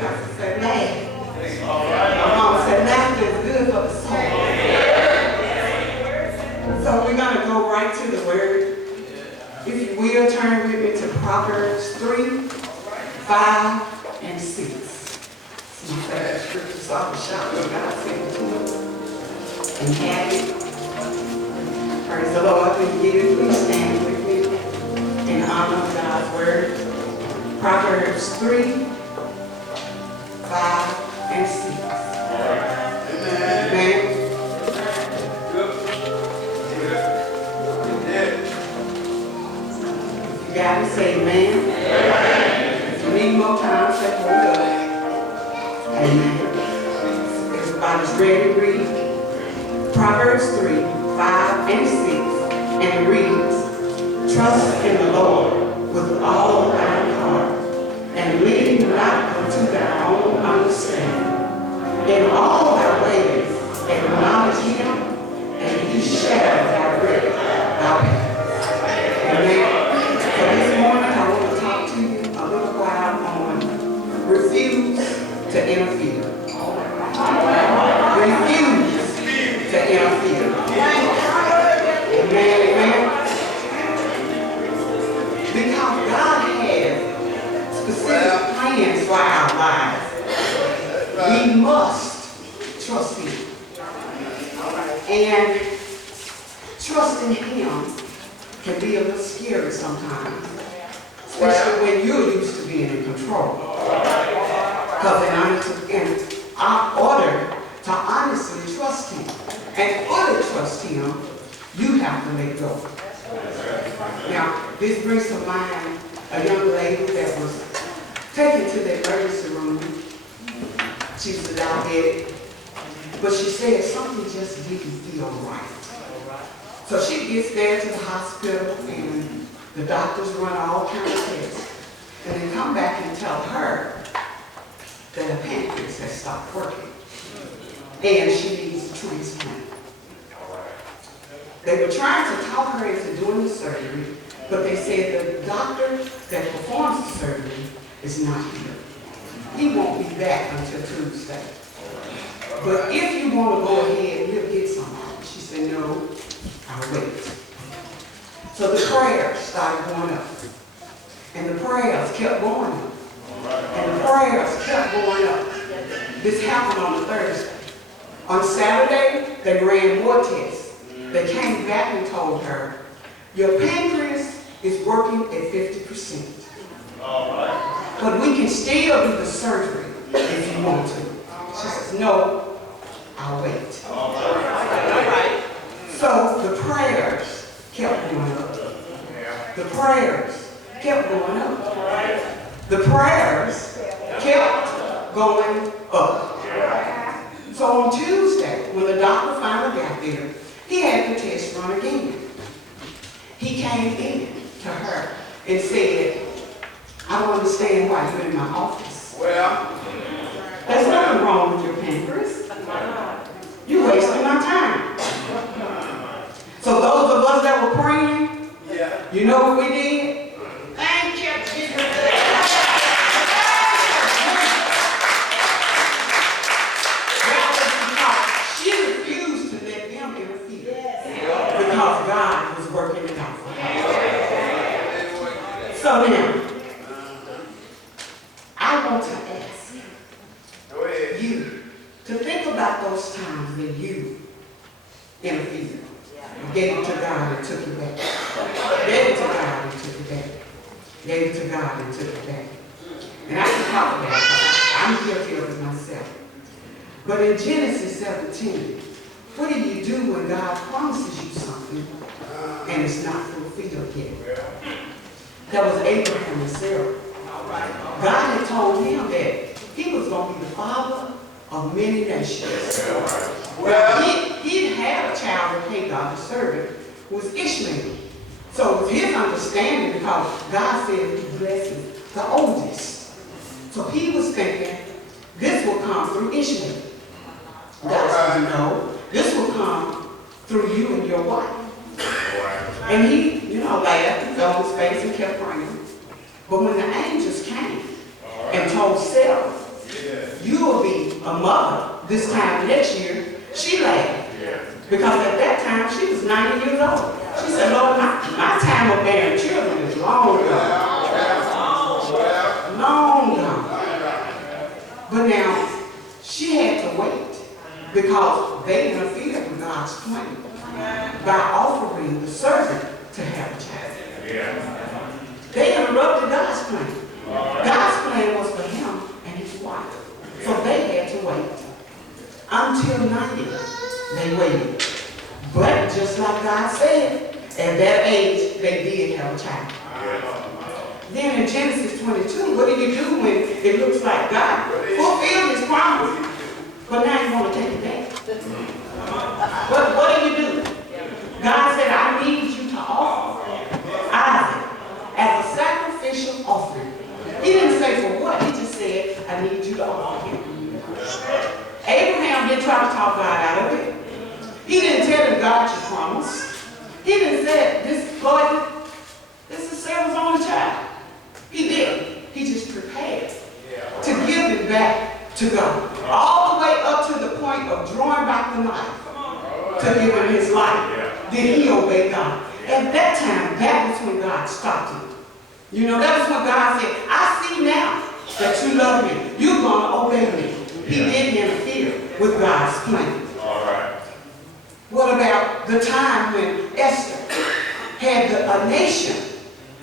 Pastor said, laugh. My mama said, laughter is good for the soul. So we're going to go right to the word. If you will, turn with me to Proverbs 3, 5, and 6. Some fast scriptures, so I was shocked when God sent it to me. And have it. Praise the Lord. When you get it, please stand with me in honor of God's word. Proverbs 3, 5, and 6. Amen. If you got it, say amen. If you need more time, say hold up. Amen. Everybody's ready to read Proverbs 3, 5, and 6. And it reads, trust in the Lord with all thine heart, and lean not unto thy own understanding. In all thy ways acknowledge him, and he shall direct thy path. Amen. So this morning I want to talk to you a little while on refuse to interfere. Refuse to interfere. Amen, amen. Because God has specific plans for our lives. We must trust him. And trusting him can be a little scary sometimes. Especially when you're used to being in control. Because in order to honestly trust him, and in order to trust him, you have to let go. Now, this brings to mind a young lady that was taken to the emergency room. She was a diabetic, but she said something just didn't feel right. So she gets there to the hospital, and the doctors run all kinds of tests, and they come back and tell her that her pancreas has stopped working, and she needs a transplant. They were trying to talk her into doing the surgery, but they said the doctor that performs the surgery is not here. He won't be back until Tuesday. But if you want to go ahead, we'll get something. She said, no, I'll wait. So the prayers started going up. And the prayers kept going up. And the prayers kept going up. This happened on a Thursday. On Saturday, they ran more tests. They came back and told her, your pancreas is working at 50%. But we can still do the surgery if you want to. She says, no, I'll wait. So the prayers kept going up. The prayers kept going up. The prayers kept going up. So on Tuesday, when the doctor finally got there, he had the test run again. He came in to her and said, I don't understand why you're in my office. Well, there's nothing wrong with your pancreas. You're wasting my time. So those of us that were praying, you know what we did? Thank you, Jesus. She refused to let them interfere because God was working it out for her. So now, I want to ask you to think about those times that you interfered. Gave it to God and took it back. Gave it to God and took it back. Gave it to God and took it back. And I can talk about it. I'm guilty of it myself. But in Genesis 17, what do you do when God promises you something and it's not fulfilled yet? That was Abraham and Sarah. God had told him that he was going to be the father of many nations. Well, he had a child with Hagar, the servant, who was Ishmael. So it was his understanding because God said he blesses the oldest. So he was thinking this will come through Ishmael. God said, no, this will come through you and your wife. And he, laughed, fell on his face and kept praying. But when the angels came and told Sarah you will be a mother this time next year. She laughed. Because at that time, she was 90 years old. She said, Lord, my time of bearing children is long gone. Long gone. But now, she had to wait because they interfered with God's plan by offering the servant to have a child. They interrupted God's plan. God's plan was for him and his wife. So they had to wait. Until 90, they waited. But just like God said, at that age, they did have a child. Then in Genesis 22, what do you do when it looks like God fulfilled his promise, but now you want to take it back? What do you do? God said, I need you to offer Isaac as a sacrificial offering. He didn't say for what, he just said, I need you to offer him. Abraham didn't try to talk God out of it. He didn't tell him God your promise. He didn't say, this is Sarah's only child. He did. He just prepared to give it back to God. All the way up to the point of drawing back the knife to give him his life. Did he obey God? At that time, that was when God stopped him. You know, that was when God said, I see now that you love me. You're going to obey me. He didn't interfere with God's plan. All right. What about the time when Esther had a nation?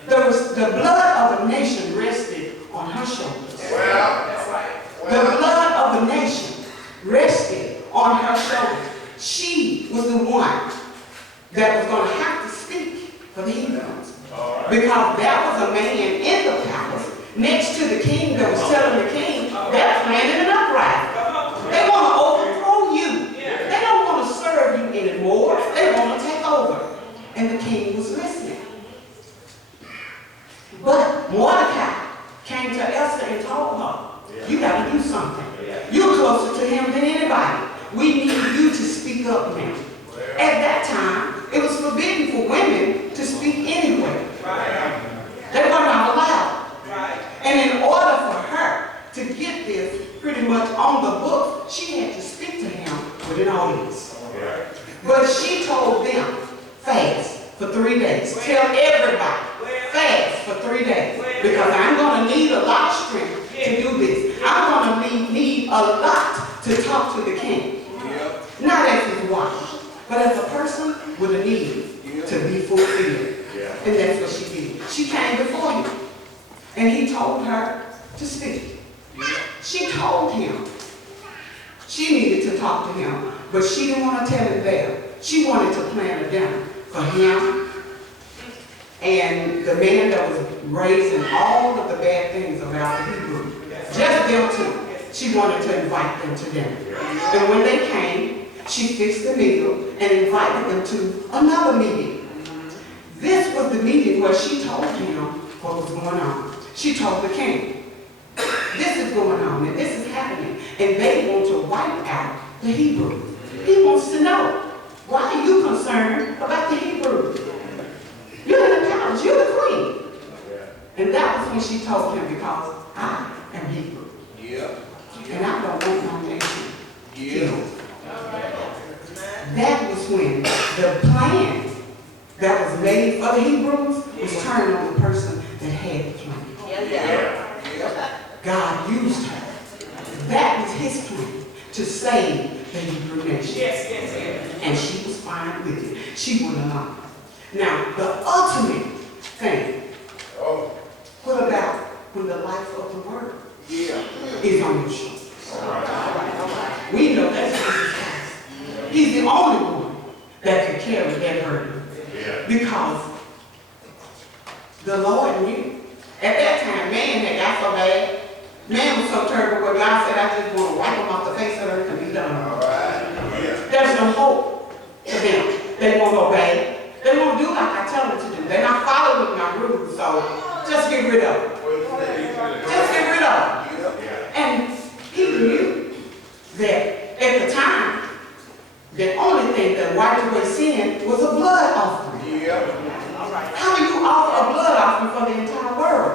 The blood of a nation rested on her shoulders. The blood of a nation rested on her shoulders. She was the one that was going to have to speak for the Hebrews. Because that was a man in the palace next to the king that was telling the king, they're planning an uprising. They want to overthrow you. They don't want to serve you anymore. They want to take over. And the king was listening. But Mordecai came to Esther and told her, you got to do something. You're closer to him than anybody. We need you to speak up now. At that time, it was forbidden for women to speak anywhere. They were not allowed. And in order for her to get this pretty much on the book, she had to speak to him with an audience. But she told them, fast for 3 days. Tell everybody, fast for 3 days. Because I'm going to need a lot of strength to do this. I'm going to need a lot to talk to the king. Not as his wife, but as a person with a need to be fulfilled. And that's what she did. She came before him. And he told her to speak. She told him she needed to talk to him, but she didn't want to tell him there. She wanted to plan a dinner for him and the man that was raising all of the bad things about the Hebrew. Just them two. She wanted to invite them to dinner. And when they came, she fixed the meal and invited them to another meeting. This was the meeting where she told him what was going on. She told the king, this is going on and this is happening. And they want to wipe out the Hebrews. He wants to know, why are you concerned about the Hebrews? You're in the palace, you're the queen. And that was when she told him, because I am Hebrew. And I don't want my nation killed. That was when the plan that was made for the Hebrews was turned on the person that had the plan. God used her. That was his plan, to save the Hebrew nation. And she was fine with it. She went along. Now, the ultimate thing, what about when the life of the word is on your shoulders? We know that's Jesus Christ. He's the only one that can carry that burden. Because the Lord knew. At that time, man had got so bad. Man was so terrible where God said, I just want to wipe them off the face of the earth and be done. There's no hope for them. They won't obey. They won't do like I tell them to do. They're not following my rules, so just get rid of them. Just get rid of them. And he knew that at the time, the only thing that wiped away sin was a blood offering. How do you offer a blood offering for the entire world?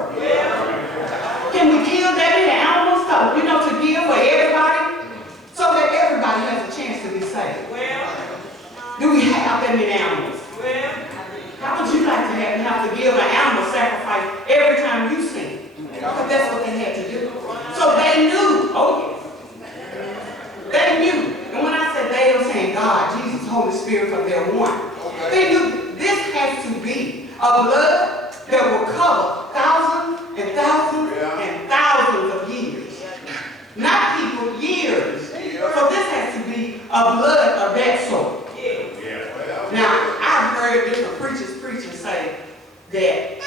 Can we kill that many animals to give for every them in animals? How would you like to have to give an animal sacrifice every time you sing? Because that's what they had to do. So they knew, oh yes, they knew. And when I said they were saying God, Jesus, Holy Spirit, because they're one. They knew this has to be a blood that will cover thousands and thousands and thousands of years. Not people, years. So this has to be a blood of that sort. Now, I've heard different preachers say that,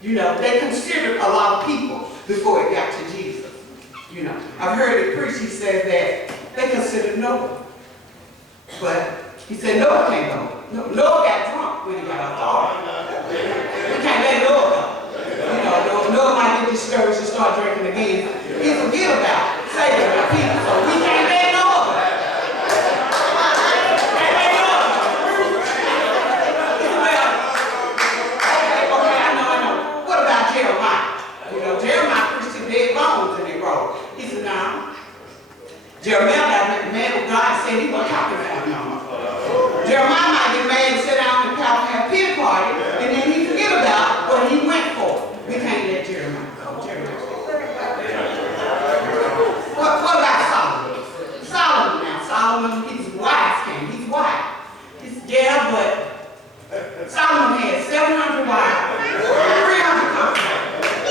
they considered a lot of people before it got to Jesus. I've heard a preacher say that they considered Noah. But he said Noah can't go. Noah got drunk when he got out the ark. We can't let Noah go. Noah might get discouraged and start drinking again. He forget about it, saving the people. So we can't let Noah go. Jeremiah got mad with God and said he wasn't talking about him no more. Jeremiah might get mad and sit down and have a pity party, and then he forget about what he went for. We can't let Jeremiah go. What about Solomon? Solomon, his wife came. He's white. But Solomon had 700 wives, 300 concubines.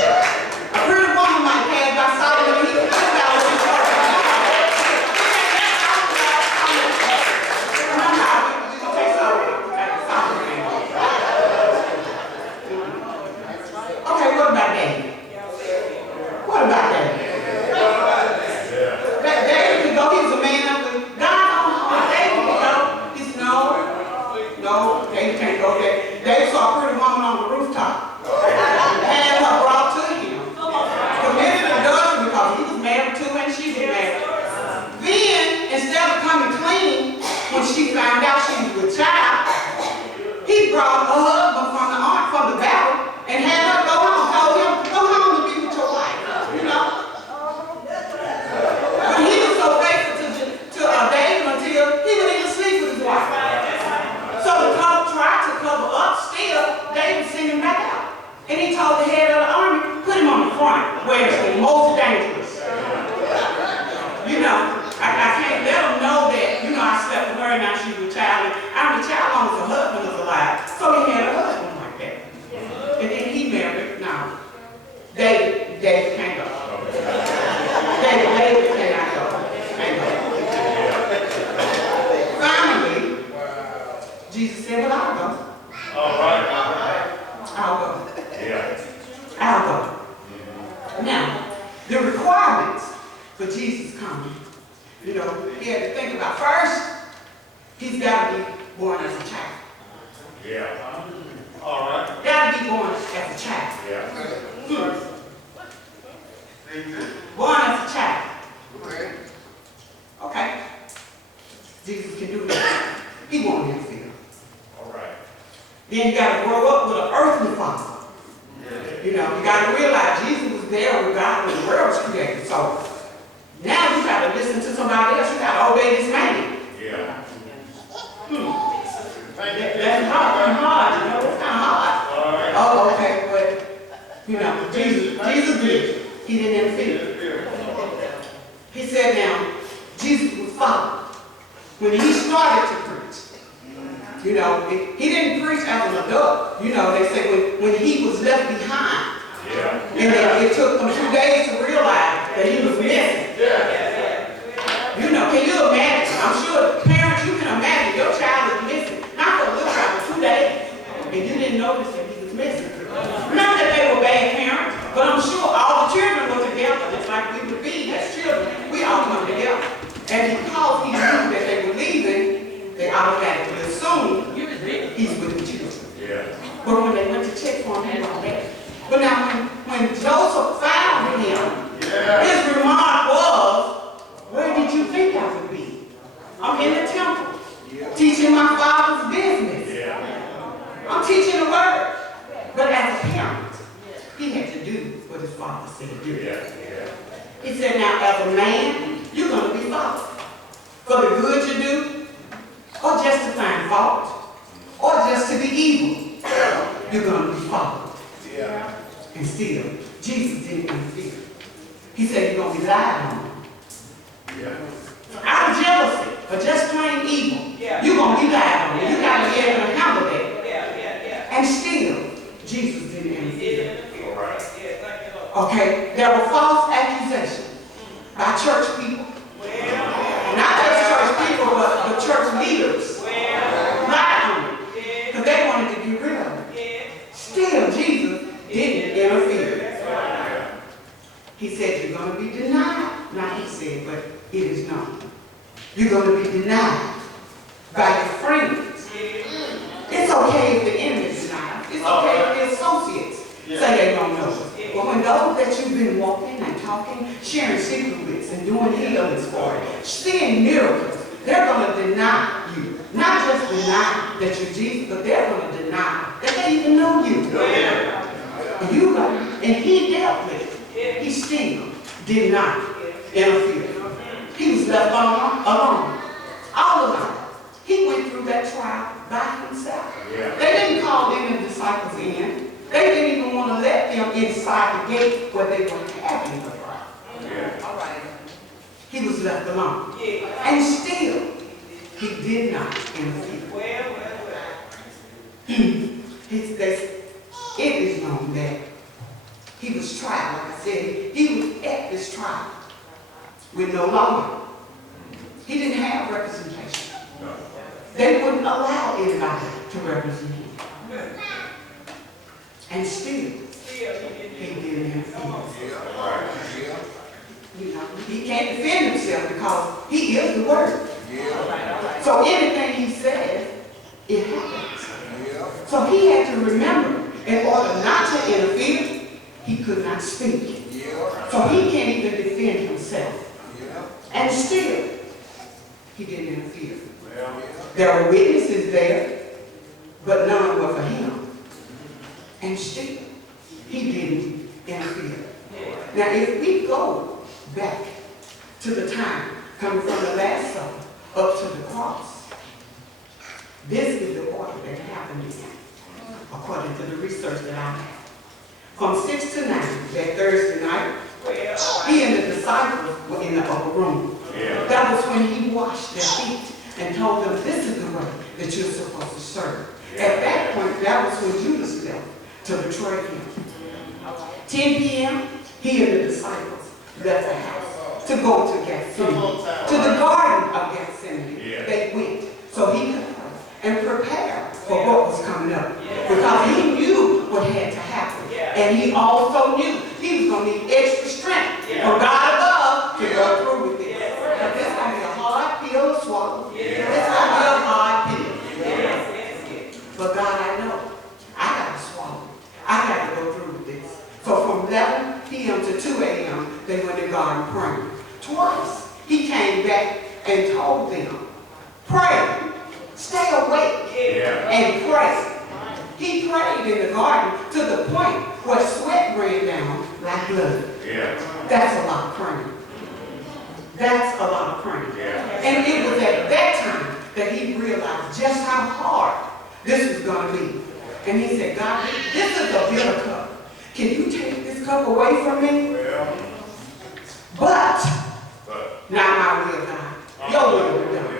A pretty woman might pass by Solomon, he forget about what he told her. She found out she was with child, he brought her husband from the battle and had her go home, told him, go home and be with your wife, But he was so faithful to David until he wouldn't even sleep with his wife. So the couple tried to cover up, still, David sent him back out. And he told the head of the army, put him on the front, where it's the most dangerous. I can't let them know that, I slept with her and now she's with child. I'm the child long as her husband is alive. So he had a husband like that. And then he married, now, David can't go. David cannot go. Can't go. Finally, Jesus said, well, I'll go. All right. I'll go. Yeah. I'll go. Now, the requirements for Jesus coming, he had to think about first, he's got to be born as a child. Yeah. All right. Got to be born as a child. Yeah. Born as a child. Okay. Jesus can do that. He won't interfere. All right. Then you got to grow up with an earthly father. You got to realize Jesus was there when God, when the world was created. So now you got to listen to somebody else. You got to obey this man. Yeah. That's hard. It's kind of hard. All right. Oh, okay, but Jesus did. He didn't interfere. He said now, Jesus was followed. When he started to preach, he didn't preach as an adult. They say when he was left behind. Yeah. And then it took them 2 days to realize that he was missing. Can you imagine? I'm sure parents, you can imagine your child is missing. Not for a little while, but 2 days. And you didn't notice that he was missing. Not that they were bad parents, but I'm sure all the children were together, just like we would be as children. We all come together. And because he knew that they were leaving, they automatically assumed he's with the children. Yeah. But when they went to check for him, he was there. But now when Joseph found him, his remark was, where did you think I would be? I'm in the temple, teaching my father's business. I'm teaching the word. But as a parent, he had to do what his father said to do. He said, now as a man, you're going to be followed. For the good you do, or just to find fault. evil, you're going to be followed. Yeah. And still, Jesus didn't interfere. He said you're going to be lied on. Yeah. Out of jealousy, or just plain evil, you're going to be lied on. You got to be able to handle that. And still, Jesus didn't interfere. All right. Okay? There were false accusations by church people. Not just church people, but the church leaders. Lied on it. Because they wanted to get rid of it. Still, Jesus didn't interfere. He said, you're going to be denied. Not he said, but it is known. You're going to be denied by your friends. It's okay if the enemy denies. It's okay if the associates say they don't know. But when those that you've been walking and talking, sharing secret with and doing healings for, seeing miracles, they're going to deny you. Not just deny that you're Jesus, but they're going to deny that they even know you. And he dealt with it. He still did not interfere. He was left alone. All alone. He went through that trial by himself. They didn't call any disciples in. They didn't even want to let them inside the gate where they were having the trial. He was left alone. And still, he did not interfere. It is known that he was tried. Like I said, he was at this trial with no lawyer. He didn't have representation. They wouldn't allow anybody to represent him. And still, he didn't interfere. You know, he can't defend himself because he is the Word. So anything he says, it happens. So he had to remember, in order not to interfere, he could not speak. So he can't even defend himself. And still, he didn't interfere. There were witnesses there, but none were for him. And still, he didn't interfere. Now, if we go back to the time coming from the Last Supper up to the cross, this is the order that happened again, according to the research that I have. From 6 to 9, that Thursday night, he and the disciples were in the upper room. That was when he washed their feet and told them, this is the way that you're supposed to serve. At that point, that was when Judas left to betray him. 10 p.m., he and the disciples left the house to go to Gethsemane, to the Garden of Gethsemane. They went so he could pray and prepare for what was coming up, because he knew what had to happen. And he also knew he was going to need extra strength from God above to go through with this. But this is going to be a hard pill to swallow. It's going to be a hard pill. But God, I know. I got to swallow it. I got to go through with this. So from 11 p.m. to 2 a.m., they went to God and prayed. Twice, he came back and told them, pray, stay awake, and pray. He prayed in the garden to the point where sweat ran down like blood. That's a lot of praying. That's a lot of praying. And it was at that time that he realized just how hard this was going to be. And he said, God, this is a bitter cup. Can you take this cup away from me? But not my will, God. Your will be done.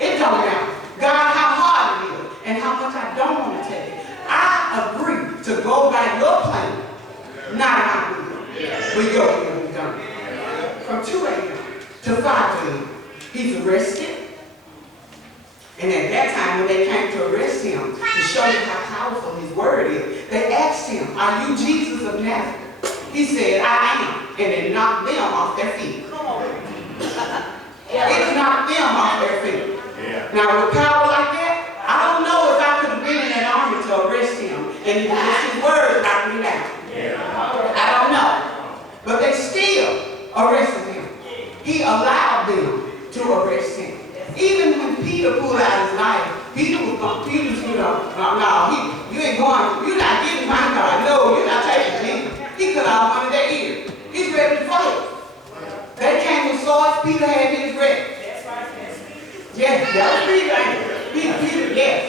It don't matter. God, how hard it is and how much I don't want to take it. I agree to go by your plan, not my will, but your will be done. From 2 a.m. to 5 a.m., he's arrested. And at that time, when they came to arrest him, to show you how powerful his word is, they asked him, are you Jesus of Nazareth? He said, I am. And it knocked them off their feet. It knocked them off their feet. Now, with power like that, I don't know if I could have been in that army to arrest him and just his words knocked me down. I don't know. But they still arrested him. He allowed them to arrest him. Even when Peter pulled out his knife, Peter was going, no, you ain't going, you're not getting my God. No, you're not taking me. He cut off one of their ears. He's ready to fight. They came with swords, Peter had his ready. Yes, that was Peter. Peter, yes.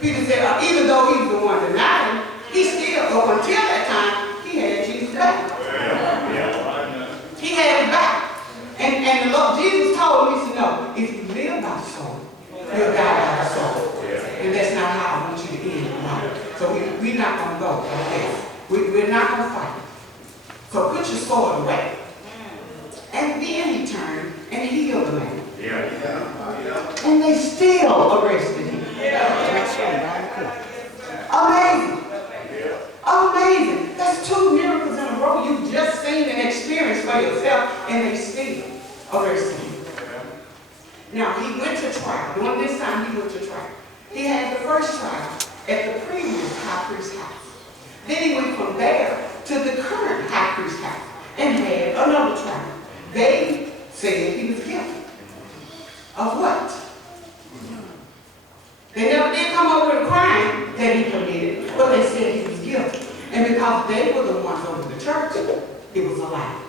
Peter said, even though he was the one denying, he still, up until that time, he had Jesus back. He had him back. And the Lord Jesus told him, he said, no, if you live by the sword, you'll die by the sword. And that's not how I want you to end your life. So we're not going to go like this. We're not going to fight. So put your sword away. And then he turned and healed the man. And they still arrested him. Amazing. Amazing. That's 2 miracles in a row. You've just seen and experienced for yourself, and they still arrested him. Now, he went to trial. During this time, he went to trial. He had the first trial at the previous high priest's house. Then he went from there to the current high priest's house and had another trial. They said he was guilty. Of what? They never did come up with a crime that he committed, but they said he was guilty. And because they were the ones over the church, it was allowed.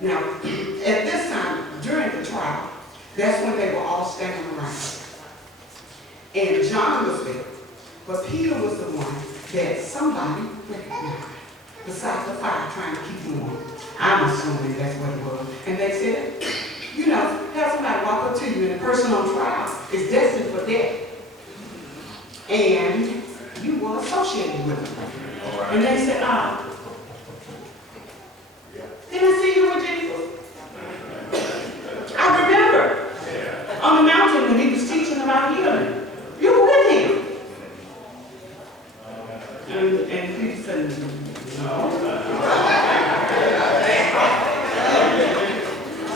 Now, at this time, during the trial, that's when they were all standing around. And John was there, but Peter was the one that somebody recognized, besides the fire trying to keep him warm. I'm assuming that's what it was. And they said, you know, have somebody walk up to you and the person on trial is destined for death. And you were associated with them. And they said, didn't I see you with Jesus? I remember on the mountain when he was teaching about healing. You were with him. And people said, no.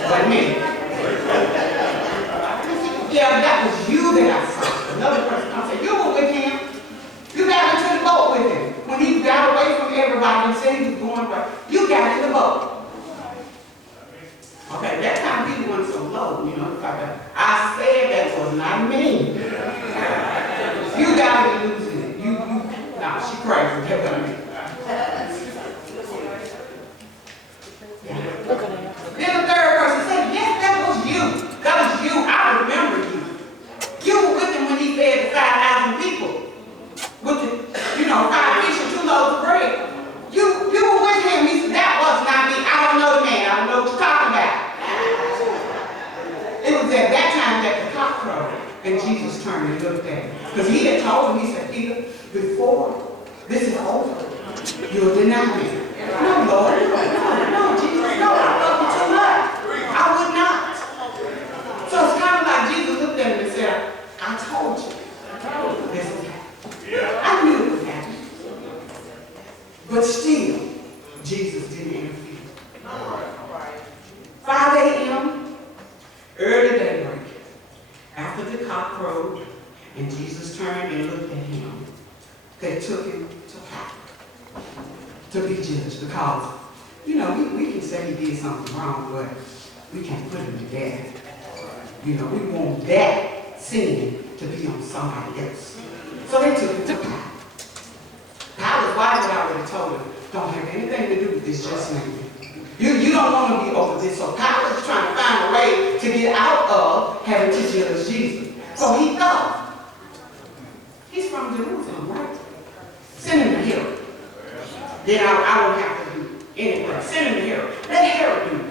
But me. Yeah, that was you that I saw. Another person, I said, you were with him. You got into the boat with him. When he got away from everybody and said he was going away, you got in the boat. Okay, that time people weren't so low, you know. I said that was not me. You got to be losing it. No, she crazy. That's what I mean. Yeah. Then the third person said, yes, that was you. That was you. I remember you. You were with him when he fed the 5,000 people. With the, 5 fish and 2 loaves of bread. You were with him. He said, that was not me. I don't know the man. I don't know what you're talking about. It was at that time that the cock crowed. And Jesus turned and looked at him. Because he had told him, he said, Peter, before this is over, you'll deny me. No, Lord. No, Jesus. No, I love you too much. I would not. So it's kind of like Jesus looked at him and said, I told you this would happen. I knew it would happen. But still, Jesus didn't interfere. 5 a.m., early daybreak, after the cock crowed, and Jesus turned and looked at him, they took him to Pilate to be judged. Because, we can say he did something wrong, but we can't put him to death. We want that sin to be on somebody else. So they took him to Pilate. Pilate's wife had already told him, don't have anything to do with this just now. You don't want to be over this. So Pilate's trying to find a way to get out of having to judge Jesus. So he thought, he's from Jerusalem, right? Send him to Herod. Then I won't have to do anything. Send him to Herod. Let Herod do it.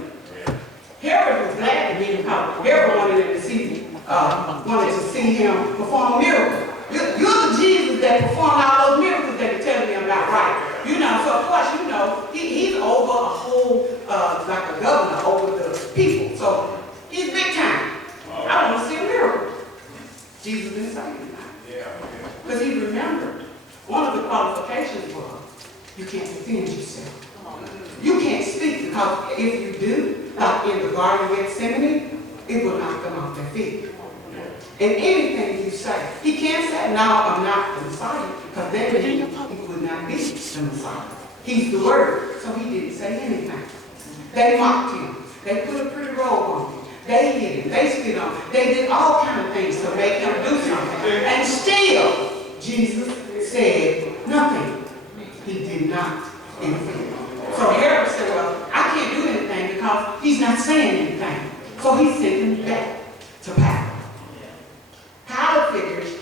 Herod was glad to meet him because Herod wanted to see him perform a miracle. You're the Jesus that performed all those miracles that you're telling me about, right? So of course, he's over a whole, like a governor over the people. So he's big time. I want to see a miracle. Jesus didn't say anything. Because he remembered one of the qualifications was you can't defend yourself. You can't speak because if you do, like in the Garden of Gethsemane, it will knock them off their feet. And anything you say, he can't say, no, I'm not the Messiah, because then he would not be the Messiah. He's the Word, so he didn't say anything. They mocked him. They put a pretty robe on him. They hit him. They spit on him. They did all kinds of things to make him do something. And still, Jesus said nothing. He did not interfere. So Herod said, well, I can't do anything because he's not saying anything. So he sent him back to Pilate. Pilate figures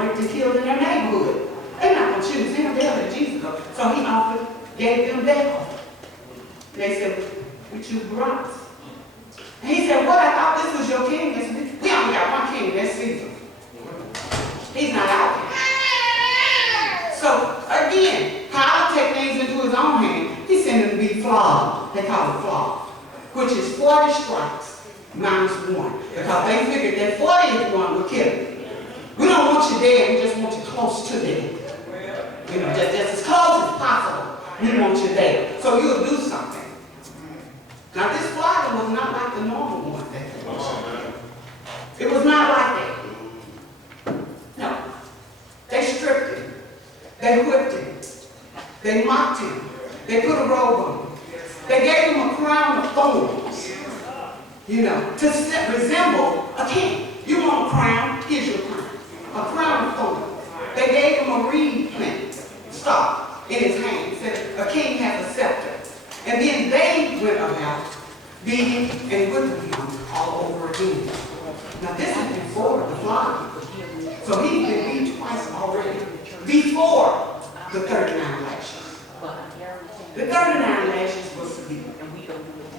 raped and killed in their neighborhood. They're not going to choose him. They'll let Jesus go. So he gave them that offer. They said, we choose Brodie. And he said, what? I thought this was your king. They said, we only got one king. That's Caesar. He's not out there. So, again, Pilate take things into his own hand. He sent him to be flogged. They call it flogged, which is 40 stripes minus 1. Because they figured that 40th one would kill him. We don't want you dead. We just want you close to death. You know, just as close as possible. We want you there. So you'll do something. Now, this flogging was not like the normal one. It was not like that. No. They stripped him. They whipped him. They mocked him. They put a robe on him. They gave him a crown of thorns, you know, to resemble a king. You want a crown? Here's your crown. A crown of thorns. They gave him a reed plant stalk in his hand. Said a king has a scepter. And then they went about beating and whipping him all over again. Now this is before the flogging. So he's been beat twice already. Before the 39 lashes. The 39 lashes was severe.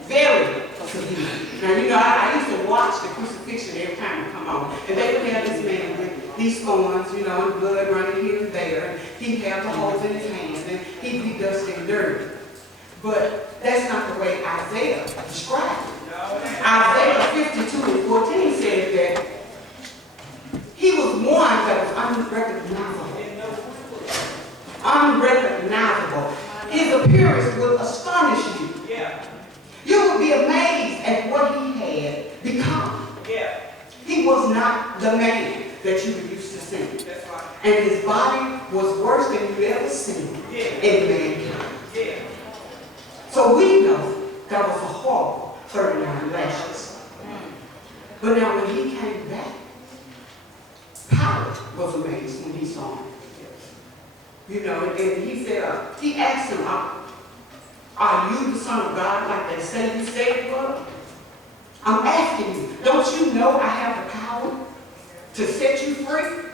Very severe. Now, you know, I used to watch the crucifixion every time it come on. And they would have this man with these thorns, you know, and blood running here and there. And he'd have the holes in his hands. And he'd be dusty and dirty. But that's not the way Isaiah described it. Isaiah 52 and 14 says that he was one that was unrecognizable. Unrecognizable. His appearance would astonish you. You would be amazed at what he had become. He was not the man that you were used to seeing. And his body was worse than you've ever seen in mankind. So we know that was a horrible 39 lashes. But now when he came back, Pilate was amazed when he saw him. You know, and he said, he asked him, are you the Son of God like they say you said you were? I'm asking you, don't you know I have the power to set you free?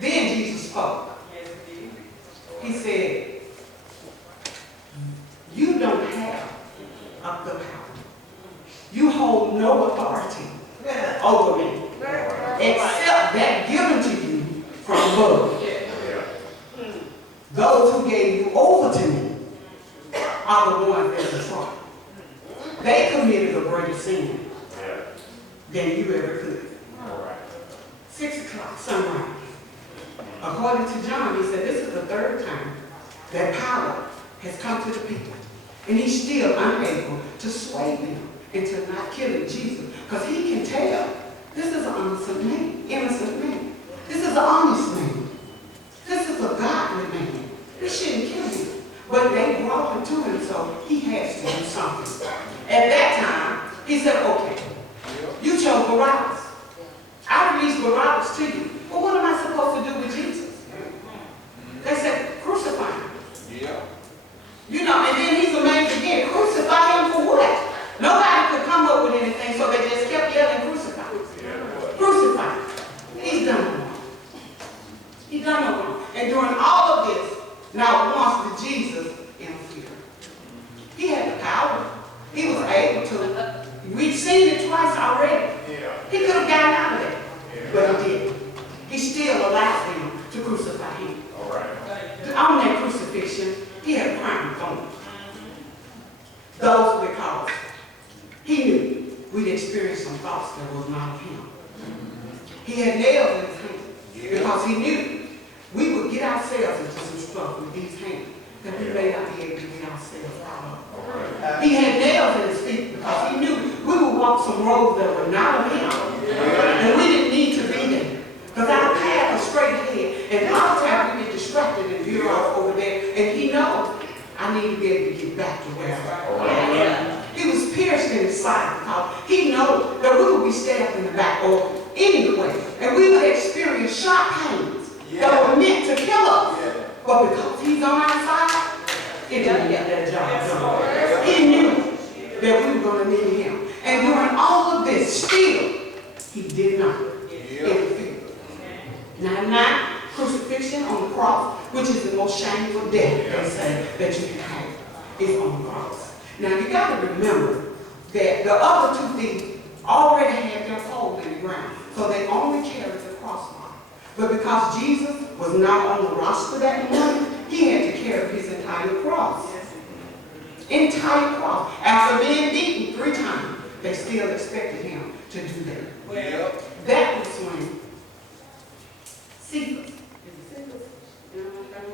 Then Jesus spoke. He said, you don't have the power. You hold no authority over me except that given to you from above. Those who gave you over to me are the ones that are trouble. They committed a greater sin than you ever could. 6 o'clock, sunrise. According to John, he said this is the third time that power has come to the people. And he's still unable to sway them into not killing Jesus. Because he can tell this is an innocent man. This is an honest man. This is a godly man. We shouldn't kill him. But they brought him to him, so he has to do something. At that time, he said, okay, you chose Barabbas. I released Barabbas to you. But what am I supposed to do with Jesus? They said, crucify him. You know, and then he's amazed again. Crucify him for what? Nobody could come up with anything, so they just kept yelling, crucify. Crucify. He's done no wrong. He's done no wrong. And during all of this, not once did Jesus interfere. He had the power. He was able to. We've seen it twice already. He could have gotten out of it, but he didn't. He still allowed them to crucify him. On that crucifixion, he had a crown of thorns. Those because he knew we'd experienced some thoughts that was not of him. He had nails in his hands because he knew we would get ourselves into some trouble with these hands that we may not be able to get ourselves out of. He had nails in his feet because he knew we would walk some roads that were not of him. And we didn't need to be there. Because our path is straight ahead. And a lot of times we get distracted and veer off over there. And he knows I need to be able to get back to where I am. He was pierced in his side because he knows that we would be stabbed in the back or anyway. And we would experience sharp pains that were meant to kill us. But because he's on our side, he didn't get that job done. He knew that we were going to need him. And during all of this, still, he did not interfere. Not crucifixion on the cross, which is the most shameful death, they say, that you can have, is on the cross. Now you got to remember that the other two thieves already had their poles in the ground, so they only carried the crossbar. But because Jesus was not on the roster that morning, he had to carry his entire cross. Entire cross. After being beaten 3 times, they still expected him to do that. Well, that was when Cephas. Is it Cephas? You know what I'm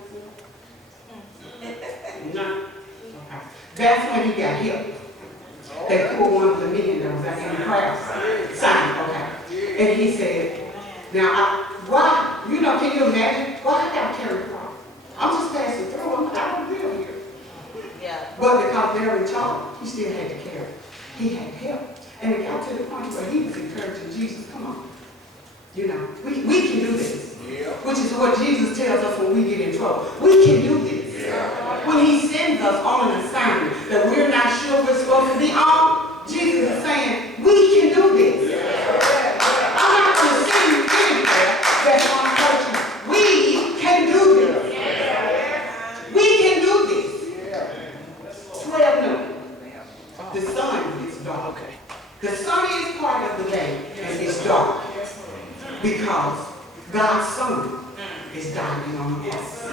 saying? No. Okay. That's when he got hit. They pulled one of the men that was out in the crowd. Simon, okay. And he said, now, why? You know, can you imagine? Why I got to carry the cross? I'm just passing through. I don't live here. Yeah. But because they're in charge, he still had to carry. He had help. And it got to the point where he was encouraging Jesus, come on. You know, we can do this. Yeah. Which is what Jesus tells us when we get in trouble. We can do this. Yeah. When he sends us on an assignment that we're not sure we're supposed to be on, Jesus is saying, we can do this. Yeah. I'm not going to send you anywhere that's going to hurt you. We can do this. Yeah. We can do this. Yeah. 12 noon. The sun is dark. Okay. The sunniest part of the day and it's dark because God's Son is dying on the cross.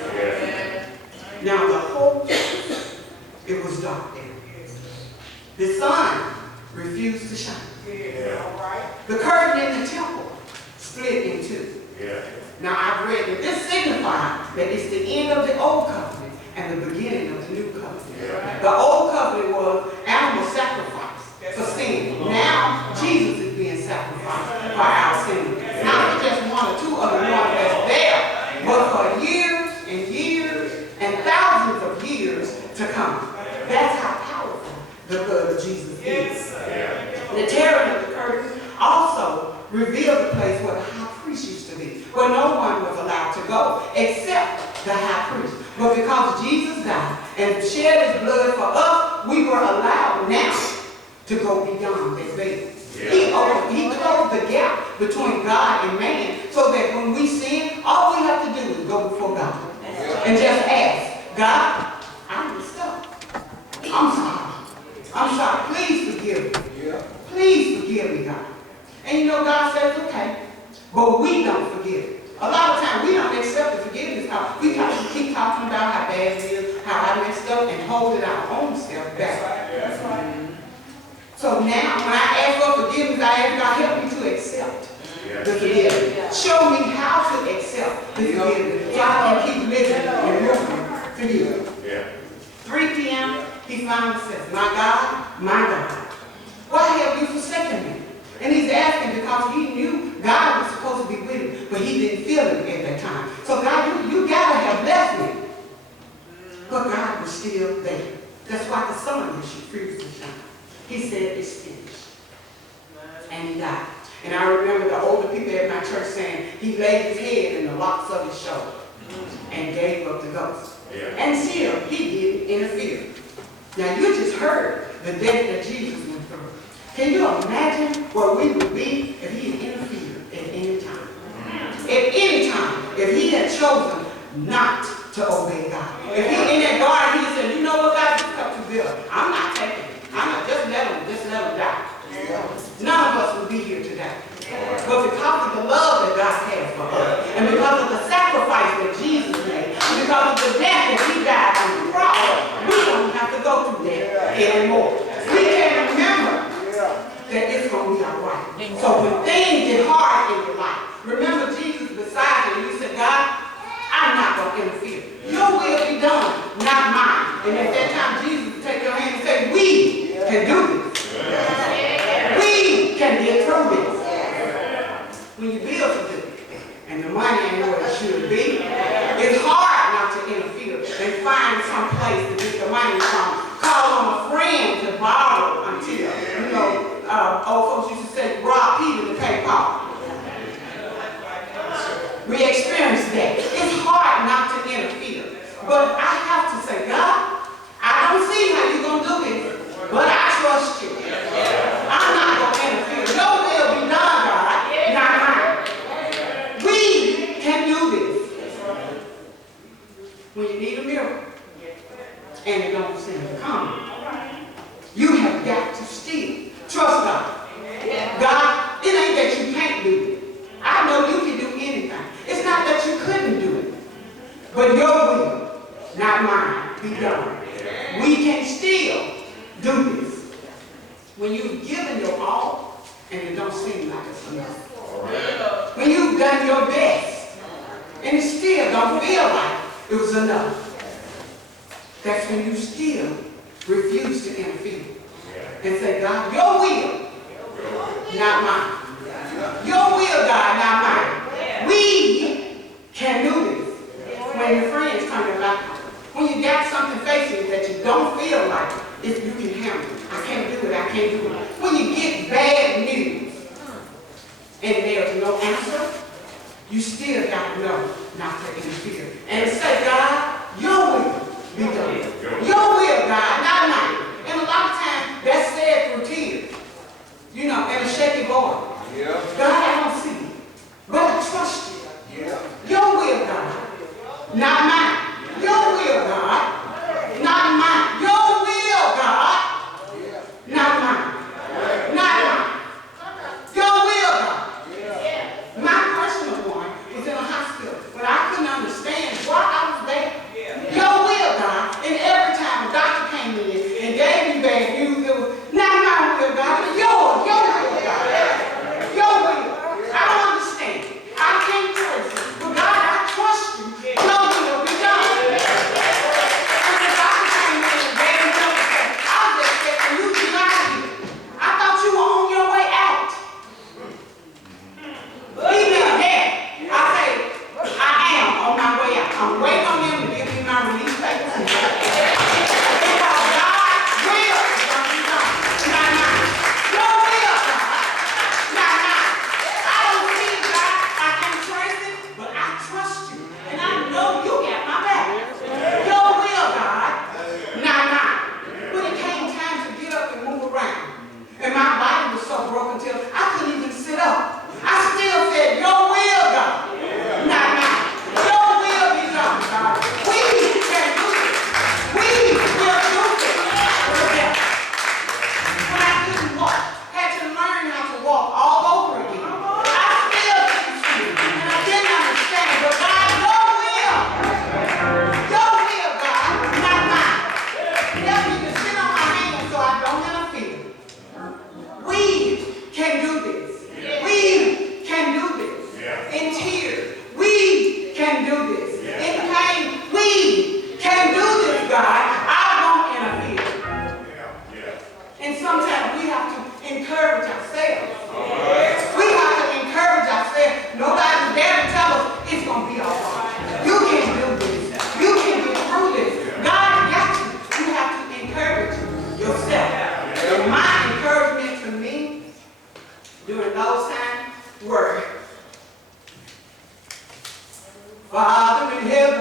Now the whole place, it was dark there. The sun refused to shine. The curtain in the temple split in 2. Now I've read that this signifies that it's the end of the old covenant and the beginning of the new covenant. The old covenant was animal sacrifice for sin. Now Jesus is being sacrificed for our sin. Not for just 1 or 2 of the ones that's there, but for years and years and thousands of years to come. That's how powerful the blood of Jesus is. The tearing of the curtain also revealed the place where the high priest used to be, where no one was allowed to go except the high priest. But because Jesus died and shed his blood for us, we were allowed now to go beyond that veil. He closed the gap between God and man so that when we sin, all we have to do is go before God and just ask, God, I messed up. I'm sorry. I'm sorry. Please forgive me. Please forgive me, God. And you know, God says, okay, but we don't forgive. A lot of times we don't accept the forgiveness. We keep talking about how bad it is, how I messed up, and holding our own self back. That's right. So now, when I ask for forgiveness, I ask God, help me to accept the forgiveness. Show me how to accept the forgiveness so I can keep living and moving for you. 3 p.m., he finally says, my God, why have you forsaken me? And he's asking because he knew God was supposed to be with him, but he didn't feel it at that time. So God, you got to have left me. But God was still there. That's why the sun refused to shine. He said, it's finished. And he died. And I remember the older people at my church saying, he laid his head in the locks of his shoulder and gave up the ghost. And still, he didn't interfere. Now, you just heard the death that Jesus went through. Can you imagine where we would be if he had interfered at any time? At any time, if he had chosen not to obey God. If he in that garden, he said, you know what, God, just cut to Vera. I'm not taking it. I'm not, just let him die. None of us would be here today. But because of the love that God has for us, and because of the sacrifice that Jesus made, and because of the death that he died on the cross, we don't have to go through that anymore. We can remember that it's going to be all right. So when things get hard in your life, remember Jesus beside you. You said, God, I'm not going to interfere. Your will be done, not mine. And at that time, Jesus would take your hand and say, we can do this. We can get through this. When you build a building and the money ain't where it should be, it's hard not to interfere and find some place to get the money from. Call on a friend to borrow until, you know, old folks used to say, rob Peter to pay Paul. We experienced that. It's hard not to interfere. But I have to say, God, I don't see how you're going to do this, but I trust you. I'm not going to interfere. Your will be done, God, not mine. We and it don't seem to come. You have got to still trust God. God, it ain't that you can't do it. I know you can do anything. It's not that you couldn't do it. But your will, not mine, be done. We can still do this. When you've given your all and it don't seem like it's enough. When you've done your best and it still don't feel like it was enough. That's when you still refuse to interfere and say, God, your will, not mine. Your will, God, not mine. We can do this. When your friends turn their back on you, when you got something facing you that you don't feel like if you can handle it. I can't do it, I can't do it. When you get bad news and there's no answer, you still got to know not to interfere. And say, God, your will be done. Your will, God, not mine. And a lot of times that's said through tears, you know, and a shaky voice. God, I don't see you, but I trust you. Your will, God, not mine. Your will, God, not mine. Your will, God, not mine. Not mine. Your will, God. My personal one was in a hospital, but I couldn't understand why I was there. Your will, God. And every time a doctor came in and gave me bad news, it was not my will, God, but your will, God. Your will. I don't understand. I can't trace it. But God, I trust you. Your will be done. And the doctor came in and gave me up and said, I was expecting you to be out of here. I thought you were on your way out. He did that. I say, I am on my way out. I'm waiting on him to give me my release papers. Because God's will is going to be done. Not mine. Your will, God. Not mine. I don't see it, God. I can't trace it, but I trust you. And I know you got my back. Your will, God. Not mine. When it came time to get up and move around, and my body was so broken till I couldn't even sit up, I still said, your will, God. Not mine. Your will be done, God. We can do it. We will do it. Together. When I couldn't walk, had to learn how to walk all over again. I still didn't see it, and I didn't understand. But God, your will, God, not mine. Help me to sit on my hands so I don't interfere. We can do this. We can do this. In tears, we can do this. In pain, we can do this, God. I won't interfere. And sometimes we have to encourage ourselves. We have to encourage ourselves. Nobody's there to tell us it's going to be all right. You can do this. You can get through this. God got you. You have to encourage yourself. And my encouragement to me during those times were, Father in heaven,